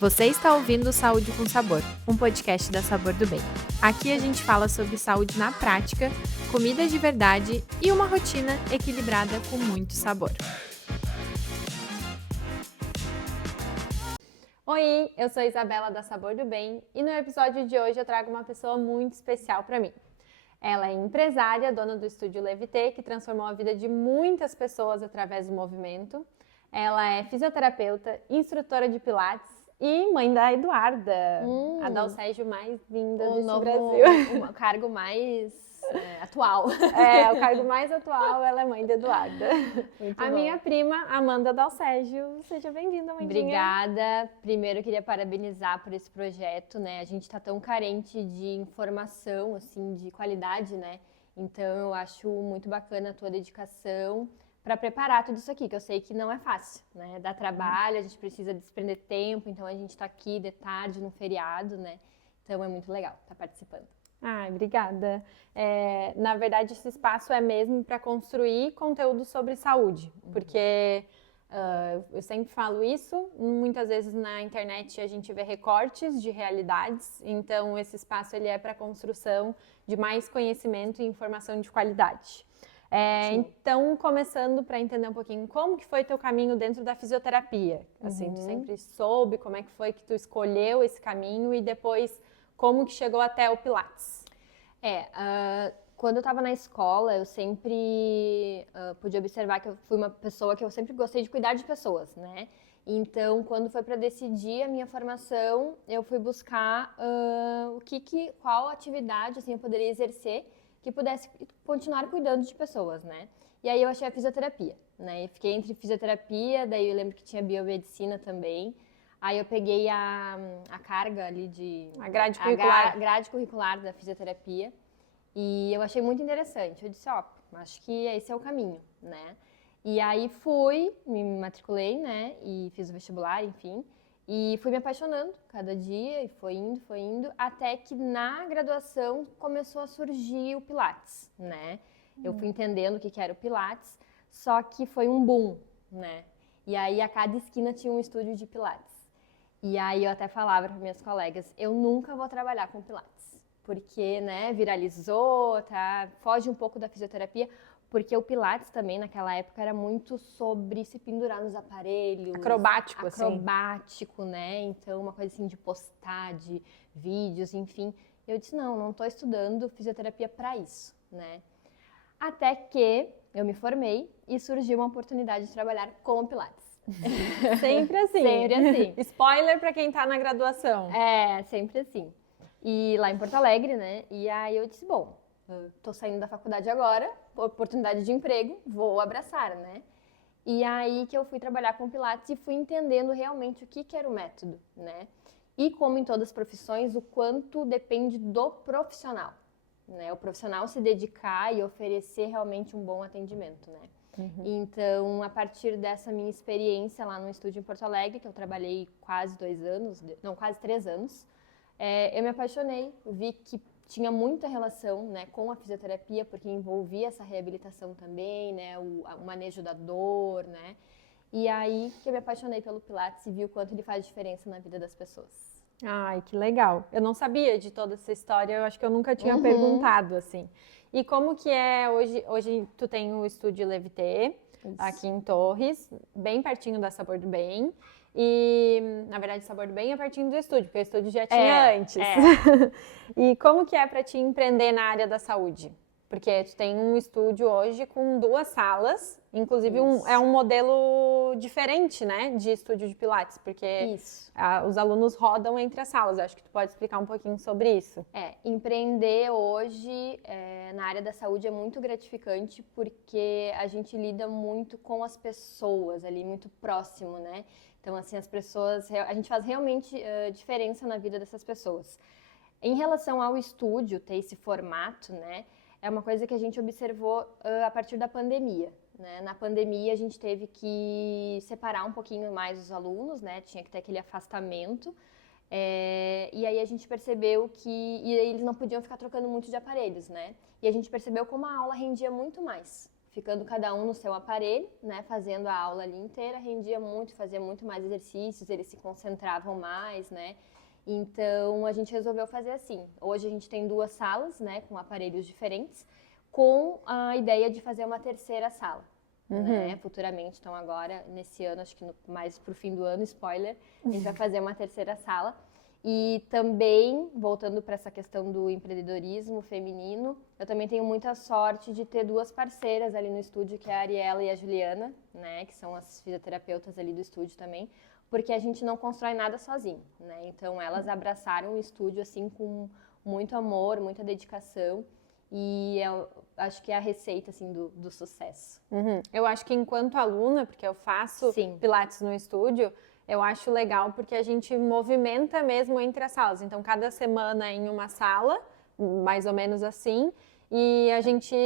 Você está ouvindo Saúde com Sabor, um podcast da Sabor do Bem. Aqui a gente fala sobre saúde na prática, comida de verdade e uma rotina equilibrada com muito sabor. Oi, eu sou Isabela da Sabor do Bem e no episódio de hoje eu trago uma pessoa muito especial para mim. Ela é empresária, dona do estúdio Levité, que transformou a vida de muitas pessoas através do movimento. Ela é fisioterapeuta, instrutora de pilates e mãe da Eduarda, a Dalcégio mais linda desse Brasil. O cargo mais atual. O cargo mais atual, ela é mãe da Eduarda. Minha prima, Amanda Dalcégio. Seja bem-vinda, Amandinha. Obrigada. Primeiro, eu queria parabenizar por esse projeto, né? A gente tá tão carente de informação, assim, de qualidade, né? Então, eu acho muito bacana a tua dedicação para preparar tudo isso aqui, que eu sei que não é fácil, né? Dá trabalho, a gente precisa desprender tempo, então a gente tá aqui de tarde, no feriado, né? Então, é muito legal estar participando. Ai, obrigada. Na verdade, esse espaço é mesmo para construir conteúdo sobre saúde, porque eu sempre falo isso, muitas vezes na internet a gente vê recortes de realidades, então esse espaço ele é para construção de mais conhecimento e informação de qualidade. Então, começando para entender um pouquinho, como que foi teu caminho dentro da fisioterapia? Assim, tu sempre soube como é que foi que tu escolheu esse caminho e depois como que chegou até o Pilates? Quando eu estava na escola, eu sempre pude observar que eu fui uma pessoa que eu sempre gostei de cuidar de pessoas, né? Então, quando foi para decidir a minha formação, eu fui buscar qual atividade assim, eu poderia exercer que pudesse continuar cuidando de pessoas, né? E aí eu achei a fisioterapia, né? E fiquei entre fisioterapia, daí eu lembro que tinha biomedicina também. Aí eu peguei a carga ali A grade curricular. A grade curricular da fisioterapia e eu achei muito interessante. Eu disse, acho que esse é o caminho, né? E aí me matriculei, né? E fiz o vestibular, enfim. E fui me apaixonando cada dia e foi indo, até que na graduação começou a surgir o Pilates, né? Eu fui entendendo o que era o Pilates, só que foi um boom, né? E aí a cada esquina tinha um estúdio de Pilates. E aí eu até falava para minhas colegas, eu nunca vou trabalhar com Pilates, porque, né, viralizou, tá? Foge um pouco da fisioterapia, porque o Pilates também, naquela época, era muito sobre se pendurar nos aparelhos. Acrobático, né? Então, uma coisa assim de postar, de vídeos, enfim. Eu disse, não tô estudando fisioterapia para isso, né? Até que eu me formei e surgiu uma oportunidade de trabalhar com o Pilates. Sempre assim. Sempre assim. Spoiler para quem tá na graduação. Sempre assim. E lá em Porto Alegre, né? E aí eu disse, tô saindo da faculdade agora, oportunidade de emprego, vou abraçar, né? E aí que eu fui trabalhar com Pilates e fui entendendo realmente o que era o método, né? E como em todas as profissões, o quanto depende do profissional, né? O profissional se dedicar e oferecer realmente um bom atendimento, né? Então, a partir dessa minha experiência lá no estúdio em Porto Alegre, que eu trabalhei quase 3 anos, eu me apaixonei, vi que tinha muita relação, né, com a fisioterapia, porque envolvia essa reabilitação também, né, o manejo da dor, né, e aí que eu me apaixonei pelo Pilates e vi o quanto ele faz diferença na vida das pessoas. Ai, que legal. Eu não sabia de toda essa história, eu acho que eu nunca tinha perguntado, assim. E como que é hoje? Hoje tu tem o estúdio Levité, aqui em Torres, bem pertinho da Sabor do Bem. E, na verdade, Sabor do Bem é pertinho do estúdio, porque o estúdio já tinha antes. E como que é para ti empreender na área da saúde? Porque tu tem um estúdio hoje com 2 salas, inclusive é um modelo diferente, né, de estúdio de Pilates, porque os alunos rodam entre as salas. Eu acho que tu pode explicar um pouquinho sobre isso. Empreender hoje na área da saúde é muito gratificante, porque a gente lida muito com as pessoas ali, muito próximo, né? Então, assim, a gente faz realmente diferença na vida dessas pessoas. Em relação ao estúdio ter esse formato, né, é uma coisa que a gente observou a partir da pandemia, né? Na pandemia, a gente teve que separar um pouquinho mais os alunos, né? Tinha que ter aquele afastamento. E aí a gente percebeu e eles não podiam ficar trocando muito de aparelhos, né? E a gente percebeu como a aula rendia muito mais ficando cada um no seu aparelho, né, fazendo a aula ali inteira, rendia muito, fazia muito mais exercícios, eles se concentravam mais, né? Então a gente resolveu fazer assim. Hoje a gente tem 2 salas, né, com aparelhos diferentes, com a ideia de fazer uma terceira sala, né? Futuramente, então agora nesse ano, acho que mais pro fim do ano, spoiler, a gente vai fazer uma terceira sala. E também, voltando para essa questão do empreendedorismo feminino, eu também tenho muita sorte de ter 2 parceiras ali no estúdio, que é a Ariela e a Juliana, né, que são as fisioterapeutas ali do estúdio também, porque a gente não constrói nada sozinho, né? Então elas abraçaram o estúdio assim com muito amor, muita dedicação, e eu acho que é a receita assim do sucesso. Eu acho que enquanto aluna, porque eu faço Sim. Pilates no estúdio, eu acho legal porque a gente movimenta mesmo entre as salas. Então, cada semana em uma sala, mais ou menos assim, e a gente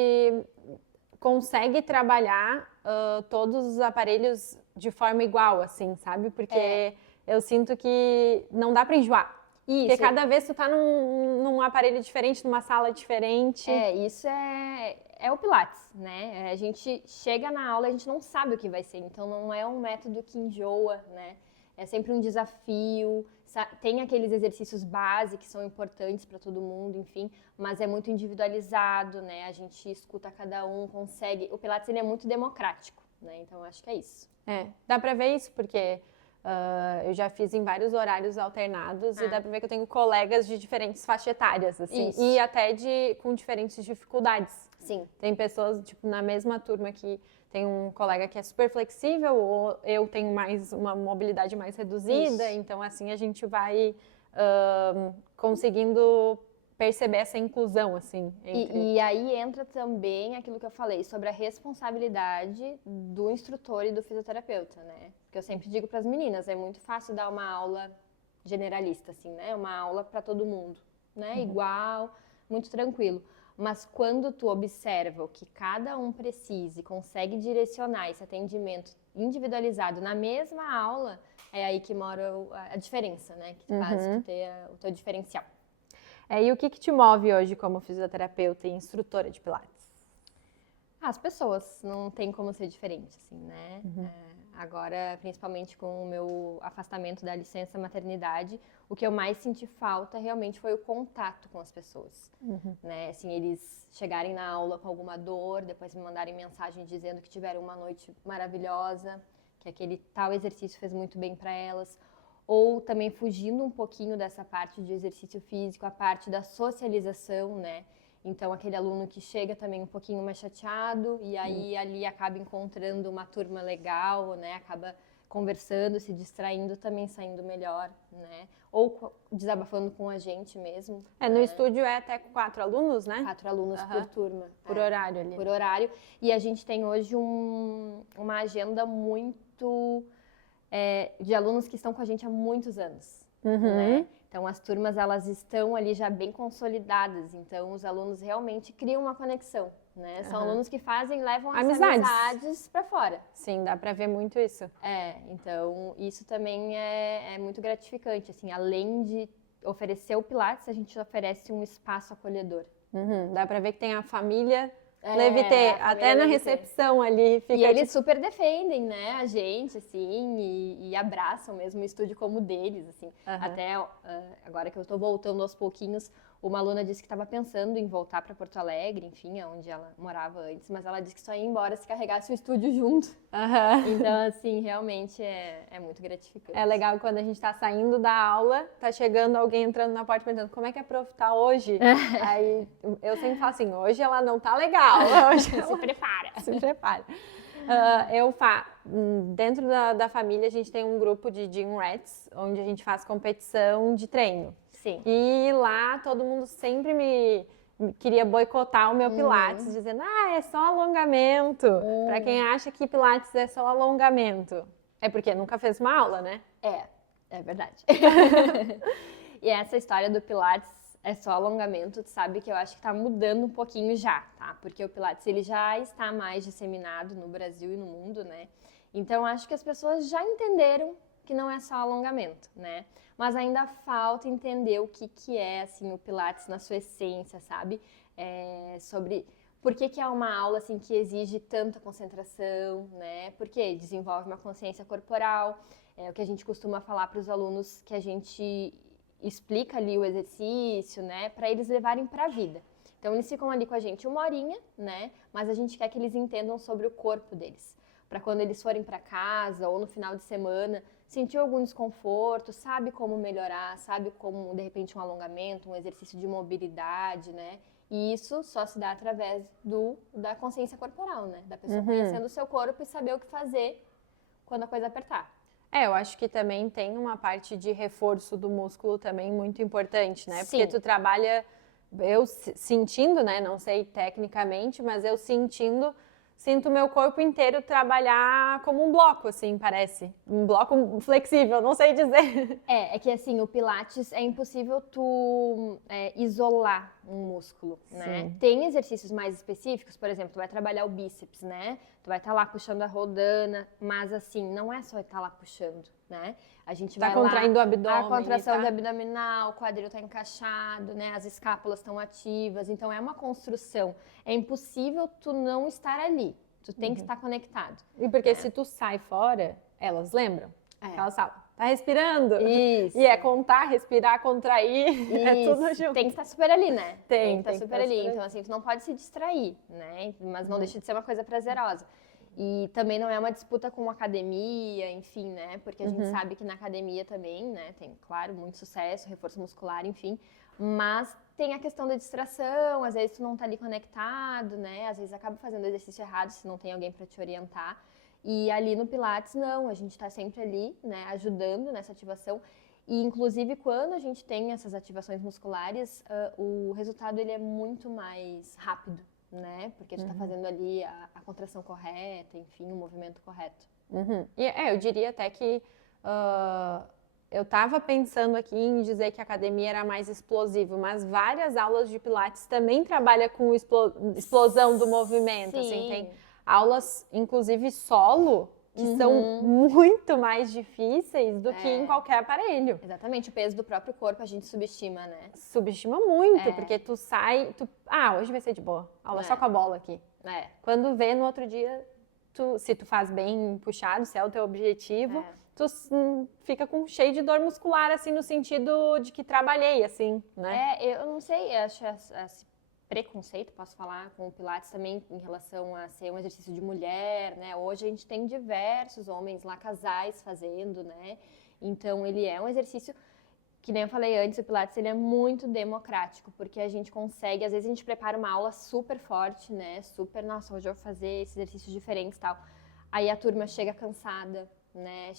consegue trabalhar todos os aparelhos de forma igual, assim, sabe? Porque eu sinto que não dá pra enjoar. Isso. Porque cada vez tu tá num aparelho diferente, numa sala diferente. Isso é o Pilates, né? A gente chega na aula e a gente não sabe o que vai ser, então não é um método que enjoa, né? É sempre um desafio, tem aqueles exercícios básicos que são importantes para todo mundo, enfim, mas é muito individualizado, né? A gente escuta cada um, consegue... O Pilates, ele é muito democrático, né? Então, acho que é isso. Dá pra ver isso, porque eu já fiz em vários horários alternados e dá pra ver que eu tenho colegas de diferentes faixas etárias, assim, Isso. e até com diferentes dificuldades. Sim. Tem pessoas, tipo, na mesma turma que tem um colega que é super flexível, ou eu tenho uma mobilidade mais reduzida, Isso. então assim a gente vai conseguindo perceber essa inclusão, assim. E aí entra também aquilo que eu falei sobre a responsabilidade do instrutor e do fisioterapeuta, né? Porque eu sempre digo para as meninas, é muito fácil dar uma aula generalista, assim, né? Uma aula para todo mundo, né? Igual, muito tranquilo. Mas quando tu observa o que cada um precisa e consegue direcionar esse atendimento individualizado na mesma aula, é aí que mora a diferença, né? Que faz tu ter o teu diferencial. E o que te move hoje como fisioterapeuta e instrutora de Pilates? As pessoas, não tem como ser diferente, assim, né? Agora, principalmente com o meu afastamento da licença maternidade, o que eu mais senti falta realmente foi o contato com as pessoas, né? Assim, eles chegarem na aula com alguma dor, depois me mandarem mensagem dizendo que tiveram uma noite maravilhosa, que aquele tal exercício fez muito bem para elas, ou também fugindo um pouquinho dessa parte de exercício físico, a parte da socialização, né? Então, aquele aluno que chega também um pouquinho mais chateado e aí ali acaba encontrando uma turma legal, né? Acaba conversando, se distraindo, também saindo melhor, né? Ou desabafando com a gente mesmo. No estúdio é até 4 alunos, né? 4 alunos por turma. Por horário ali. Por horário. E a gente tem hoje uma agenda muito de alunos que estão com a gente há muitos anos, né? Então, as turmas, elas estão ali já bem consolidadas, então os alunos realmente criam uma conexão, né? São alunos que levam as amizades para fora. Sim, dá pra ver muito isso. Então, isso também é muito gratificante, assim, além de oferecer o Pilates, a gente oferece um espaço acolhedor. Dá pra ver que tem a família Levité, até na recepção ali. E eles super defendem, né, a gente, assim, e abraçam mesmo o estúdio como deles, assim. Até agora que eu tô voltando aos pouquinhos, uma aluna disse que estava pensando em voltar para Porto Alegre, enfim, onde ela morava antes, mas ela disse que só ia embora se carregasse o estúdio junto. Então, assim, realmente é muito gratificante. É legal quando a gente tá saindo da aula, tá chegando alguém entrando na porta perguntando como é que a prof tá hoje? Aí eu sempre falo assim, hoje ela não tá legal. Hoje Se prepara. Se prepara. Dentro da família, a gente tem um grupo de Gym Rats, onde a gente faz competição de treino. Sim. E lá todo mundo sempre me queria boicotar o meu Pilates, dizendo, é só alongamento. Pra quem acha que Pilates é só alongamento. É porque nunca fez uma aula, né? É verdade. E essa história do Pilates é só alongamento, tu sabe que eu acho que tá mudando um pouquinho já, tá? Porque o Pilates, ele já está mais disseminado no Brasil e no mundo, né? Então, acho que as pessoas já entenderam que não é só alongamento, né? Mas ainda falta entender o que é, assim, o Pilates na sua essência, sabe? Sobre Por que é uma aula assim que exige tanta concentração, né? Porque desenvolve uma consciência corporal. É o que a gente costuma falar para os alunos, que a gente explica ali o exercício, né? Para eles levarem para a vida. Então, eles ficam ali com a gente 1 horinha, né? Mas a gente quer que eles entendam sobre o corpo deles. Para quando eles forem para casa ou no final de semana, sentiu algum desconforto, sabe como melhorar, sabe como, de repente, um alongamento, um exercício de mobilidade, né? E isso só se dá através da consciência corporal, né? Da pessoa conhecendo o seu corpo e saber o que fazer quando a coisa apertar. Eu acho que também tem uma parte de reforço do músculo também muito importante, né? Sim. Porque tu trabalha, eu sentindo, né? Não sei tecnicamente, mas eu sinto o meu corpo inteiro trabalhar como um bloco, assim, parece. Um bloco flexível, não sei dizer. É que assim, o Pilates é impossível tu isolar um músculo, né? Tem exercícios mais específicos, por exemplo, tu vai trabalhar o bíceps, né? Tu vai estar lá puxando a rodana, mas assim, não é só estar lá puxando, né? A gente vai contraindo lá, o abdômen. A contração do abdominal, o quadril tá encaixado, né? As escápulas estão ativas, então é uma construção. É impossível tu não estar ali. Tu tem que estar conectado. E porque se tu sai fora, elas lembram. Elas falam, tá respirando? Isso. E é contar, respirar, contrair, é tudo junto. Tem que estar super ali, né? Tem que estar super ali. Então, assim, tu não pode se distrair, né? Mas não deixa de ser uma coisa prazerosa. E também não é uma disputa com academia, enfim, né? Porque a gente sabe que na academia também, né? Tem, claro, muito sucesso, reforço muscular, enfim. Mas tem a questão da distração, às vezes tu não tá ali conectado, né? Às vezes acaba fazendo exercício errado se não tem alguém para te orientar. E ali no Pilates, não, a gente está sempre ali, né, ajudando nessa ativação. E, inclusive, quando a gente tem essas ativações musculares, o resultado ele é muito mais rápido, né? Porque tu tá fazendo ali a contração correta, enfim, o movimento correto. E eu diria até que eu tava pensando aqui em dizer que a academia era mais explosivo, mas várias aulas de Pilates também trabalham com explosão do movimento, assim, tem aulas, inclusive solo, que são muito mais difíceis do que em qualquer aparelho. Exatamente, o peso do próprio corpo a gente subestima, né? Subestima muito, porque tu sai, hoje vai ser de boa, aula só com a bola aqui. Quando vê no outro dia, se tu faz bem puxado, se é o teu objetivo, tu fica cheio de dor muscular, assim, no sentido de que trabalhei, assim, né? Eu não sei, eu acho esse preconceito, posso falar, com o Pilates também em relação a ser um exercício de mulher, né? Hoje a gente tem diversos homens lá, casais fazendo, né? Então ele é um exercício que nem eu falei antes, o Pilates ele é muito democrático, porque a gente consegue, às vezes a gente prepara uma aula super forte, né? Super, nossa, hoje eu vou fazer esses exercícios diferentes e tal. Aí a turma chega cansada, né?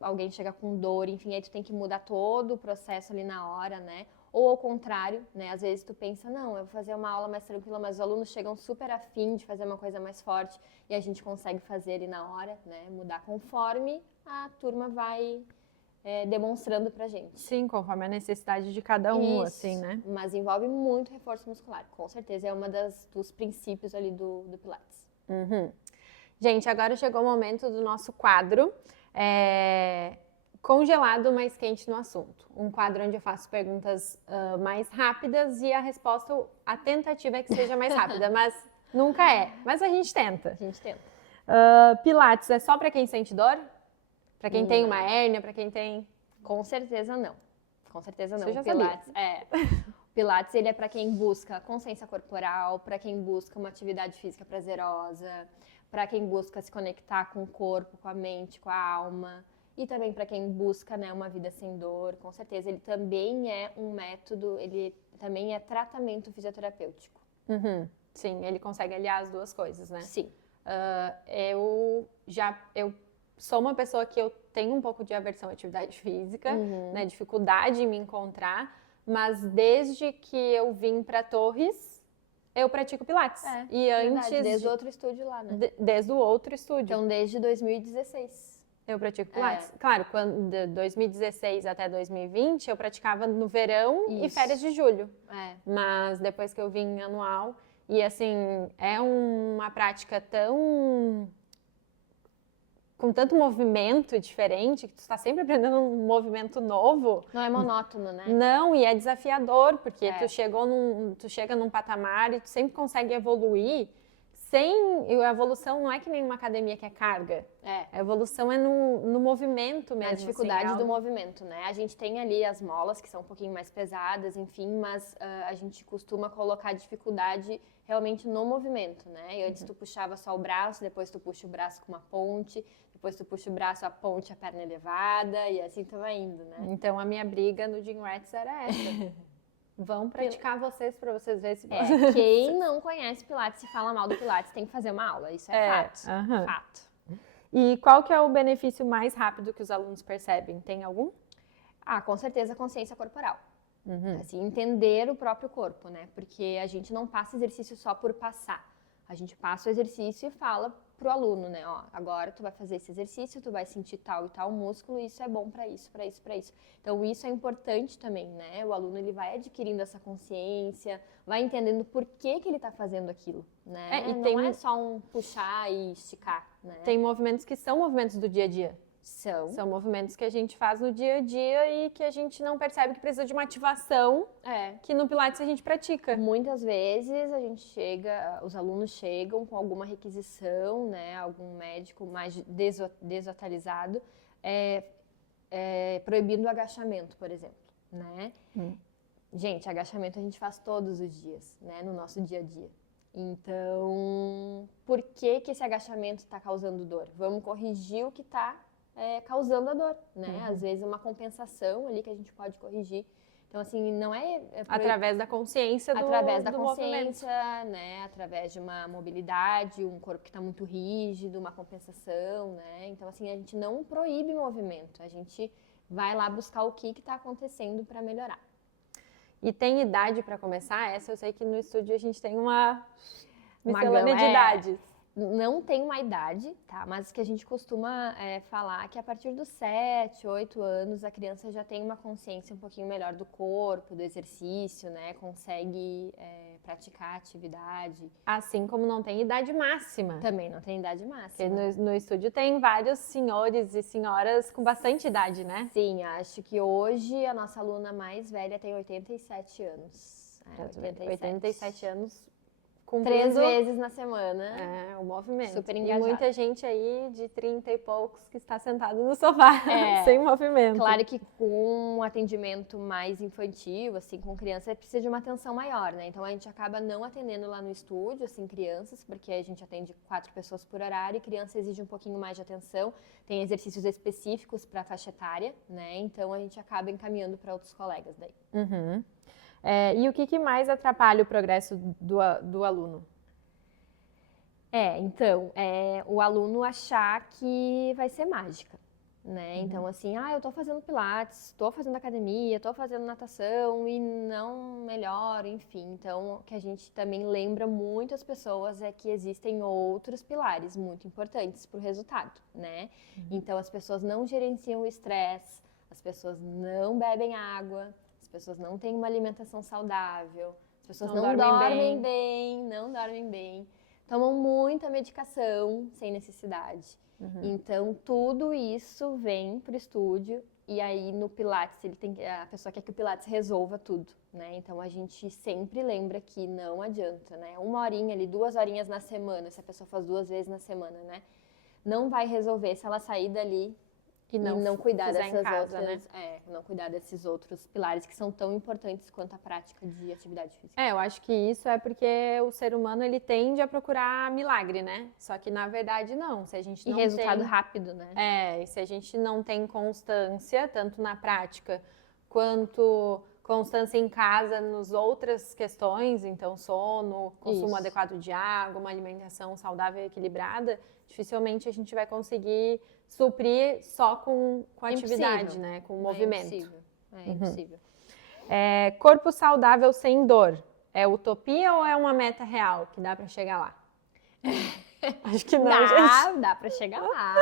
Alguém chega com dor, enfim, aí tu tem que mudar todo o processo ali na hora, né? Ou ao contrário, né? Às vezes tu pensa, não, eu vou fazer uma aula mais tranquila, mas os alunos chegam super afim de fazer uma coisa mais forte e a gente consegue fazer ali na hora, né? Mudar conforme a turma vai demonstrando pra gente. Sim, conforme a necessidade de cada um, assim, né? Mas envolve muito reforço muscular, com certeza é uma dos princípios ali do Pilates. Gente, agora chegou o momento do nosso quadro congelado, mais quente no assunto. Um quadro onde eu faço perguntas mais rápidas e a tentativa é que seja mais rápida, mas nunca é. Mas a gente tenta. Pilates é só para quem sente dor? Para quem tem uma hérnia, para quem tem... Com certeza não. Com certeza não. Você já Pilates Pilates ele é para quem busca consciência corporal, para quem busca uma atividade física prazerosa, para quem busca se conectar com o corpo, com a mente, com a alma, e também para quem busca, né, uma vida sem dor. Com certeza ele também é um método, ele também é tratamento fisioterapêutico. Sim, ele consegue aliar as duas coisas, né? Sim. Eu sou uma pessoa que eu tenho um pouco de aversão à atividade física, né, dificuldade em me encontrar, mas desde que eu vim para Torres, eu pratico Pilates. E antes desde o outro estúdio lá, né? Desde o outro estúdio. Então, desde 2016. Eu pratico Pilates. Claro, de 2016 até 2020, eu praticava no verão e férias de julho. Mas depois que eu vim anual, e assim, é uma prática tão com tanto movimento diferente, que tu está sempre aprendendo um movimento novo. Não é monótono, né? Não, e é desafiador, porque É. tu chega num patamar e tu sempre consegue evoluir sem... A evolução não é que nem uma academia que é carga. A evolução é no movimento mesmo. A dificuldade assim, do movimento, né? A gente tem ali as molas, que são um pouquinho mais pesadas, enfim, mas a gente costuma colocar dificuldade realmente no movimento, né? E antes tu puxava só o braço, depois tu puxa o braço com uma ponte, depois tu puxa o braço, a ponte, a perna elevada, e assim tu vai indo, né? Então a minha briga no Gym Rats era essa. Vão praticar vocês para vocês verem se Quem não conhece Pilates e fala mal do Pilates tem que fazer uma aula, isso é fato. Fato. E qual que é o benefício mais rápido que os alunos percebem? Tem algum? Com certeza a consciência corporal. Assim, entender o próprio corpo, né? Porque a gente não passa exercício só por passar. A gente passa o exercício e fala pro aluno, né? Ó, agora tu vai fazer esse exercício, tu vai sentir tal e tal músculo, e isso é bom para isso, para isso, para isso. Então isso é importante também, né? O aluno ele vai adquirindo essa consciência, vai entendendo por que ele tá fazendo aquilo, né? Não é só um puxar e esticar, né? Tem movimentos que são movimentos do dia a dia. São movimentos que a gente faz no dia a dia e que a gente não percebe que precisa de uma ativação que no Pilates a gente pratica. Muitas vezes a gente os alunos chegam com alguma requisição, né? Algum médico mais desatualizado, proibindo o agachamento, por exemplo, né? Gente, agachamento a gente faz todos os dias, né? No nosso dia a dia. Então, por que esse agachamento está causando dor? Vamos corrigir o que está causando a dor, né? Às vezes é uma compensação ali que a gente pode corrigir. Então, assim, não através da consciência do Através da consciência, né? Através de uma mobilidade, um corpo que está muito rígido, uma compensação, né? Então, assim, a gente não proíbe movimento. A gente vai lá buscar o que está acontecendo para melhorar. E tem idade para começar? Essa eu sei que no estúdio a gente tem uma miscelânea de idades. Não tem uma idade, tá? Mas que a gente costuma falar que a partir dos 7, 8 anos a criança já tem uma consciência um pouquinho melhor do corpo, do exercício, né? Consegue praticar atividade. Assim como não tem idade máxima. Também não tem idade máxima. Porque no estúdio tem vários senhores e senhoras com bastante idade, né? Sim, acho que hoje a nossa aluna mais velha tem 87 anos. 87 anos. Cumprindo 3 vezes na semana. O movimento. Super engajado. E muita gente aí de 30 e poucos que está sentado no sofá, sem movimento. Claro que com um atendimento mais infantil, assim, com criança, precisa de uma atenção maior, né? Então a gente acaba não atendendo lá no estúdio, assim, crianças, porque a gente atende 4 pessoas por horário e criança exige um pouquinho mais de atenção. Tem exercícios específicos para a faixa etária, né? Então a gente acaba encaminhando para outros colegas daí. E o que mais atrapalha o progresso do aluno? Então, o aluno achar que vai ser mágica, né? Então, assim, eu tô fazendo pilates, tô fazendo academia, tô fazendo natação e não melhoro, enfim. Então, o que a gente também lembra muito as pessoas é que existem outros pilares muito importantes pro resultado, né? Então, as pessoas não gerenciam o estresse, as pessoas não bebem água, as pessoas não têm uma alimentação saudável, as pessoas não dormem bem, tomam muita medicação sem necessidade. Então, tudo isso vem pro estúdio e aí no Pilates, a pessoa quer que o Pilates resolva tudo, né? Então, a gente sempre lembra que não adianta, né? 1 horinha ali, 2 horinhas na semana, se a pessoa faz 2 vezes na semana, né? Não vai resolver se ela sair dali e não cuidar não cuidar desses outros pilares que são tão importantes quanto a prática de atividade física. Eu acho que isso é porque o ser humano ele tende a procurar milagre, né? Só que na verdade não. Se a gente não resultado rápido, né? E se a gente não tem constância, tanto na prática quanto constância em casa nas outras questões, então sono, consumo adequado de água, uma alimentação saudável e equilibrada, dificilmente a gente vai conseguir suprir só com atividade, né? Com movimento. É impossível. Corpo saudável sem dor. É utopia ou é uma meta real que dá pra chegar lá? Acho que não, gente. Dá pra chegar lá.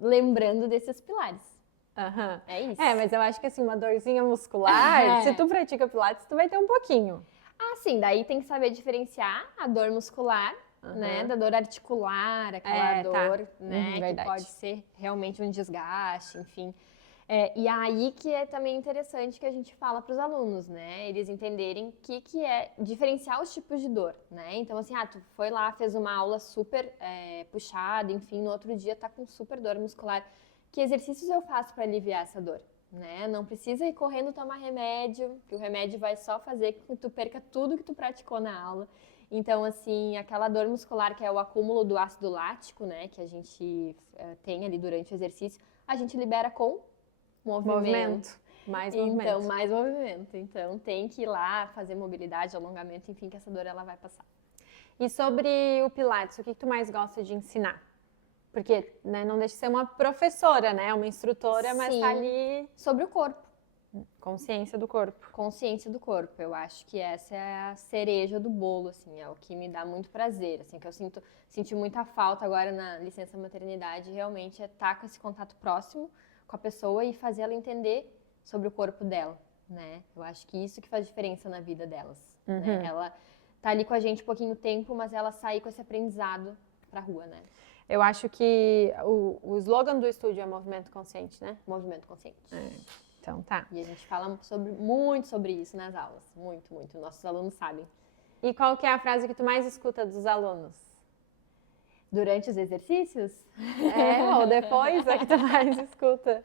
Lembrando desses pilares. É isso. Mas eu acho que assim, uma dorzinha muscular, se tu pratica pilates, tu vai ter um pouquinho. Sim, daí tem que saber diferenciar a dor muscular né? Da dor articular, aquela dor, né? Que verdade. pode ser realmente um desgaste, enfim. E aí que é também interessante que a gente fala para os alunos, né? Eles entenderem que é diferenciar os tipos de dor, né? Então, assim, tu foi lá, fez uma aula super puxada, enfim, no outro dia tá com super dor muscular. Que exercícios eu faço para aliviar essa dor, né? Não precisa ir correndo tomar remédio, que o remédio vai só fazer com que tu perca tudo que tu praticou na aula. Então, assim, aquela dor muscular que é o acúmulo do ácido lático, né? Que a gente tem ali durante o exercício, a gente libera com movimento. Mais Então, movimento. mais movimento. Então, tem que ir lá fazer mobilidade, alongamento, enfim, que essa dor ela vai passar. E sobre o Pilates, o que tu mais gosta de ensinar? Porque, né, não deixa de ser uma professora, né? Uma instrutora, mas tá ali... Sobre o corpo. Consciência do corpo. Consciência do corpo. Eu acho que essa é a cereja do bolo, assim. É o que me dá muito prazer, assim. Que eu senti muita falta agora na licença maternidade. Realmente é estar com esse contato próximo com a pessoa e fazer ela entender sobre o corpo dela, né? Eu acho que isso que faz diferença na vida delas, né? Ela tá ali com a gente um pouquinho tempo, mas ela sair com esse aprendizado pra rua, né? Eu acho que o slogan do estúdio é movimento consciente, né? Movimento consciente. Então tá. E a gente fala muito sobre isso nas aulas. Muito, muito. Nossos alunos sabem. E qual que é a frase que tu mais escuta dos alunos? Durante os exercícios? Ou depois é que tu mais escuta?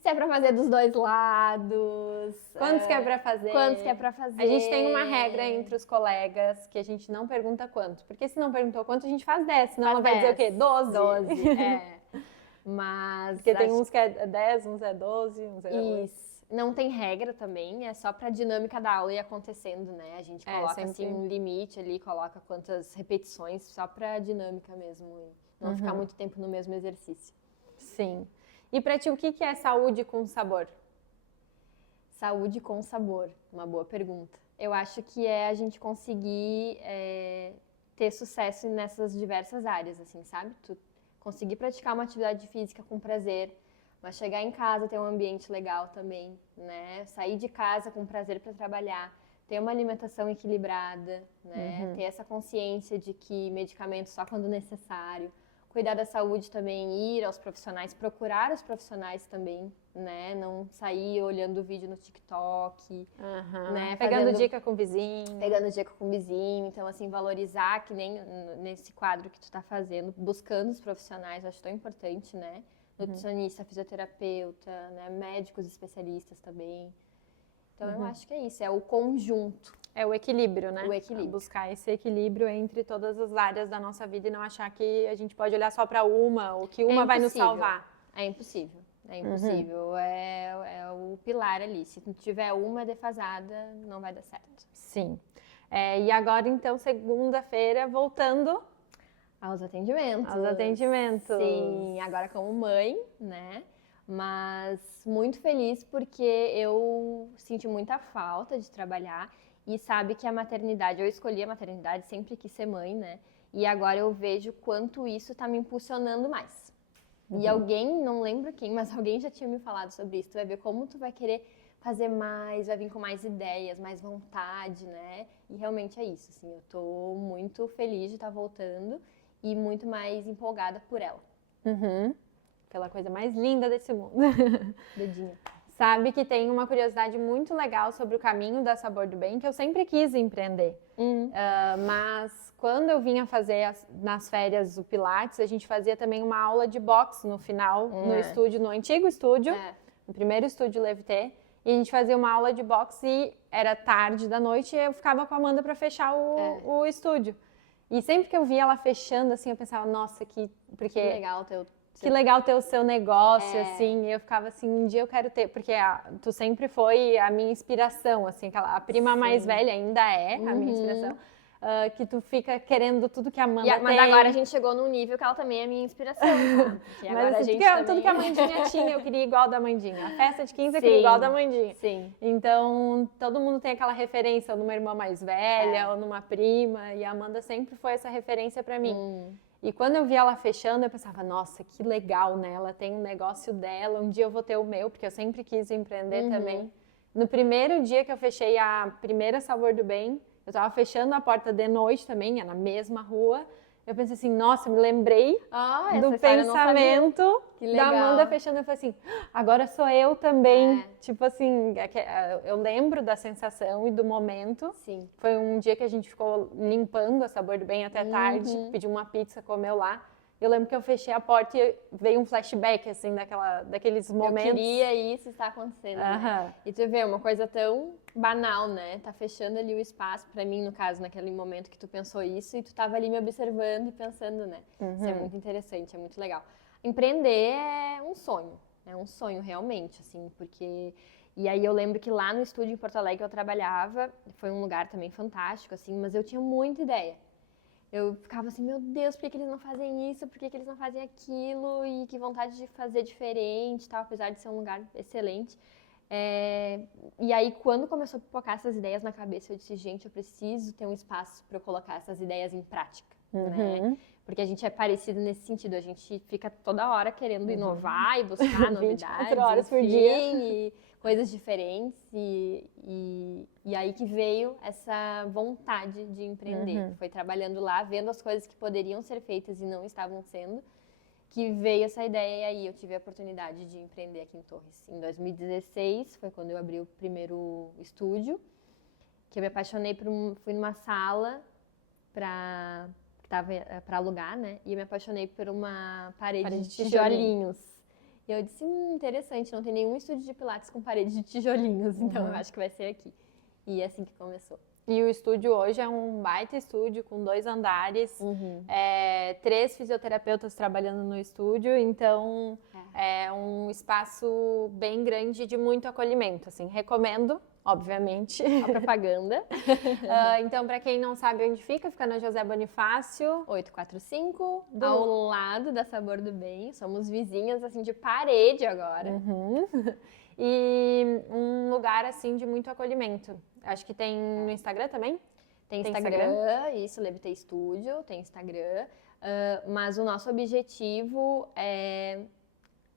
Se é pra fazer dos dois lados. Quantos que é pra fazer? Quantos que é pra fazer? A gente tem uma regra entre os colegas que a gente não pergunta quanto. Porque se não perguntou quanto, a gente faz 10. Senão ela vai dizer o quê? 12? 12, Mas... Porque tem uns que é 10, uns é 12, uns é 8. Isso. Não tem regra também, é só pra dinâmica da aula ir acontecendo, né? A gente coloca sempre assim um limite ali, coloca quantas repetições, só pra dinâmica mesmo. E não ficar muito tempo no mesmo exercício. Sim. E pra ti, o que é saúde com sabor? Saúde com sabor, uma boa pergunta. Eu acho que é a gente conseguir ter sucesso nessas diversas áreas, assim, sabe? Tu conseguir praticar uma atividade física com prazer, mas chegar em casa, ter um ambiente legal também, né? Sair de casa com prazer para trabalhar, ter uma alimentação equilibrada, né? Ter essa consciência de que medicamento só quando necessário. Cuidar da saúde também, ir aos profissionais, procurar os profissionais também, né? Não sair olhando vídeo no TikTok, né? Pegando dica com o vizinho. Pegando dica com o vizinho. Então, assim, valorizar, que nem nesse quadro que tu tá fazendo, buscando os profissionais, acho tão importante, né? Nutricionista, fisioterapeuta, né? Médicos especialistas também. Então, eu acho que é isso, é o conjunto. É o equilíbrio, né? O equilíbrio. Buscar esse equilíbrio entre todas as áreas da nossa vida e não achar que a gente pode olhar só para uma ou que uma vai nos salvar. É impossível. É impossível. É o pilar ali. Se não tiver uma defasada, não vai dar certo. Sim. E agora, então, segunda-feira, voltando aos atendimentos. Aos atendimentos. Sim, agora como mãe, né? Mas muito feliz porque eu senti muita falta de trabalhar e sabe que a maternidade, eu escolhi a maternidade, sempre quis ser mãe, né? E agora eu vejo quanto isso tá me impulsionando mais. E alguém, não lembro quem, mas alguém já tinha me falado sobre isso. Tu vai ver como tu vai querer fazer mais, vai vir com mais ideias, mais vontade, né? E realmente é isso, assim, eu tô muito feliz de estar voltando e muito mais empolgada por ela. Pela coisa mais linda desse mundo. Dedinho. Sabe que tem uma curiosidade muito legal sobre o caminho da Sabor do Bem, que eu sempre quis empreender. Mas quando eu vinha fazer nas férias o Pilates, a gente fazia também uma aula de boxe no final, no estúdio, no antigo estúdio, no primeiro estúdio Levité. E a gente fazia uma aula de boxe e era tarde da noite e eu ficava com a Amanda para fechar o estúdio. E sempre que eu via ela fechando, assim, eu pensava, nossa, porque... Que legal Que legal ter o seu negócio, assim, e eu ficava assim, um dia eu quero ter, porque tu sempre foi a minha inspiração, assim, a prima mais velha ainda é a minha inspiração, que tu fica querendo tudo que a Amanda tem. Mas agora a gente chegou num nível que ela também é a minha inspiração, tá? Porque agora Mas a gente tudo que a Mandinha tinha, eu queria igual da Mandinha. A festa de 15 eu queria igual da Mandinha. Sim. Então, todo mundo tem aquela referência, ou numa irmã mais velha, ou numa prima, e a Amanda sempre foi essa referência pra mim. E quando eu vi ela fechando, eu pensava, nossa, que legal, né? Ela tem um negócio dela, um dia eu vou ter o meu, porque eu sempre quis empreender também. No primeiro dia que eu fechei a primeira Sabor do Bem, eu tava fechando a porta de noite também, é na mesma rua. Eu pensei assim, nossa, me lembrei do pensamento da Amanda fechando. Eu falei assim, agora sou eu também. Tipo assim, eu lembro da sensação e do momento. Sim. Foi um dia que a gente ficou limpando a Sabor do Bem até tarde, pediu uma pizza, comeu lá. Eu lembro que eu fechei a porta e veio um flashback, assim, daqueles momentos. Eu queria isso está acontecendo, né? E tu vê, uma coisa tão banal, né? Tá fechando ali o espaço, pra mim, no caso, naquele momento que tu pensou isso, e tu tava ali me observando e pensando, né? Isso é muito interessante, é muito legal. Empreender é um sonho realmente, assim, porque... E aí eu lembro que lá no estúdio em Porto Alegre que eu trabalhava, foi um lugar também fantástico, assim, mas eu tinha muita ideia. Eu ficava assim, meu Deus, por que eles não fazem isso? Por que eles não fazem aquilo? E que vontade de fazer diferente, tal, apesar de ser um lugar excelente. E aí, quando começou a pipocar essas ideias na cabeça, eu disse, gente, eu preciso ter um espaço para eu colocar essas ideias em prática, né? Porque a gente é parecido nesse sentido, a gente fica toda hora querendo inovar e buscar novidades, 24 horas por dia. e coisas diferentes, e aí que veio essa vontade de empreender. Foi trabalhando lá, vendo as coisas que poderiam ser feitas e não estavam sendo, que veio essa ideia, e aí eu tive a oportunidade de empreender aqui em Torres. Em 2016, foi quando eu abri o primeiro estúdio, que eu me apaixonei fui numa sala para alugar, né? E eu me apaixonei por uma parede de tijolinhos. E eu disse, interessante, não tem nenhum estúdio de pilates com parede de tijolinhos, então eu acho que vai ser aqui. E é assim que começou. E o estúdio hoje é um baita estúdio com 2 andares, 3 fisioterapeutas trabalhando no estúdio, então é um espaço bem grande de muito acolhimento, assim, recomendo, obviamente. A propaganda. Então, para quem não sabe onde fica na José Bonifácio 845, ao lado da Sabor do Bem, somos vizinhas, assim, de parede agora. E um lugar, assim, de muito acolhimento. Acho que tem no Instagram também? Tem Instagram, isso, Levitei Studio, tem Instagram. Mas o nosso objetivo é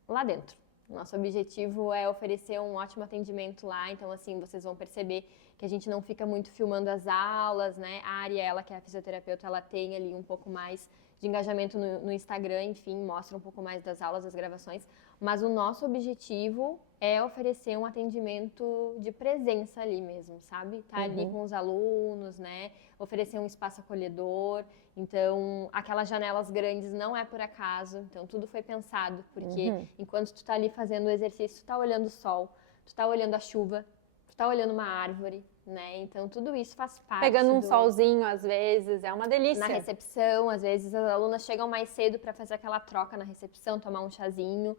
lá dentro. Nosso objetivo é oferecer um ótimo atendimento lá. Então, assim, vocês vão perceber que a gente não fica muito filmando as aulas, né? A Ari, ela que é a fisioterapeuta, ela tem ali um pouco mais de engajamento no Instagram, enfim, mostra um pouco mais das aulas, das gravações. Mas o nosso objetivo é oferecer um atendimento de presença ali mesmo, sabe? Tá ali com os alunos, né? Oferecer um espaço acolhedor. Então, aquelas janelas grandes não é por acaso. Então, tudo foi pensado, porque enquanto tu tá ali fazendo o exercício, tu tá olhando o sol, tu tá olhando a chuva, tu tá olhando uma árvore, né? Então, tudo isso faz parte. Pegando um solzinho, às vezes, é uma delícia. Na recepção, às vezes as alunas chegam mais cedo para fazer aquela troca na recepção, tomar um chazinho,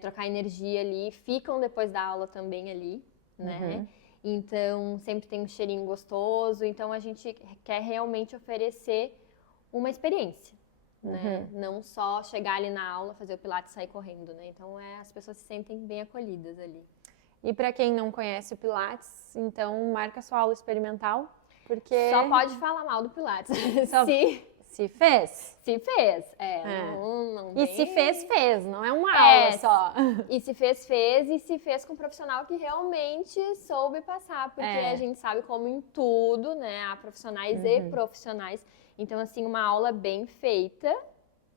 trocar energia ali, ficam depois da aula também ali, né? Então, sempre tem um cheirinho gostoso. Então, a gente quer realmente oferecer uma experiência, né? Não só chegar ali na aula, fazer o pilates e sair correndo, né? Então, as pessoas se sentem bem acolhidas ali. E para quem não conhece o Pilates, então marca sua aula experimental, porque... Só pode falar mal do Pilates. Se fez. Se fez, Não e se fez, não é uma aula só. E se fez, e se fez com um profissional que realmente soube passar, porque a gente sabe como em tudo, né, há profissionais e profissionais. Então, assim, uma aula bem feita,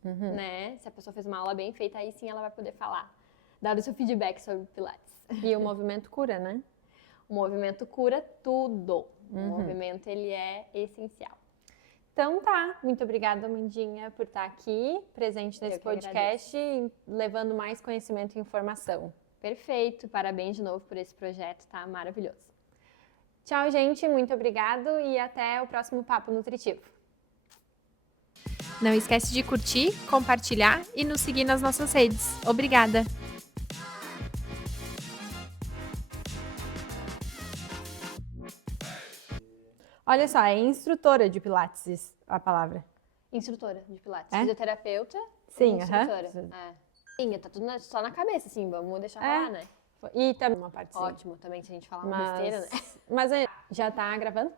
né, se a pessoa fez uma aula bem feita, aí sim ela vai poder falar, dar o seu feedback sobre o Pilates. E o movimento cura, né? O movimento cura tudo. O movimento, ele é essencial. Então tá, muito obrigada, Amandinha, por estar aqui, presente nesse podcast, levando mais conhecimento e informação. Perfeito, parabéns de novo por esse projeto, tá maravilhoso. Tchau, gente, muito obrigado e até o próximo Papo Nutritivo. Não esquece de curtir, compartilhar e nos seguir nas nossas redes. Obrigada! Olha só, é instrutora de Pilates a palavra. Instrutora de Pilates. Fisioterapeuta. Sim, instrutora. Sim, tá tudo só na cabeça, assim, vamos deixar lá, né? E também uma parte ótimo também, se a gente falar uma besteira, né? Mas já tá gravando?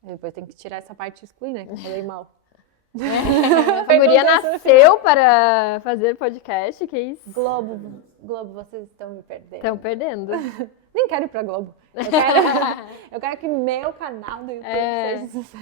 Depois tem que tirar essa parte e excluir, né? Que eu falei mal. A guria Pergunta isso no nasceu para fazer podcast, que isso? Globo, vocês estão me perdendo. Estão perdendo. Nem quero ir pra Globo. Eu quero que meu canal do YouTube seja sucesso.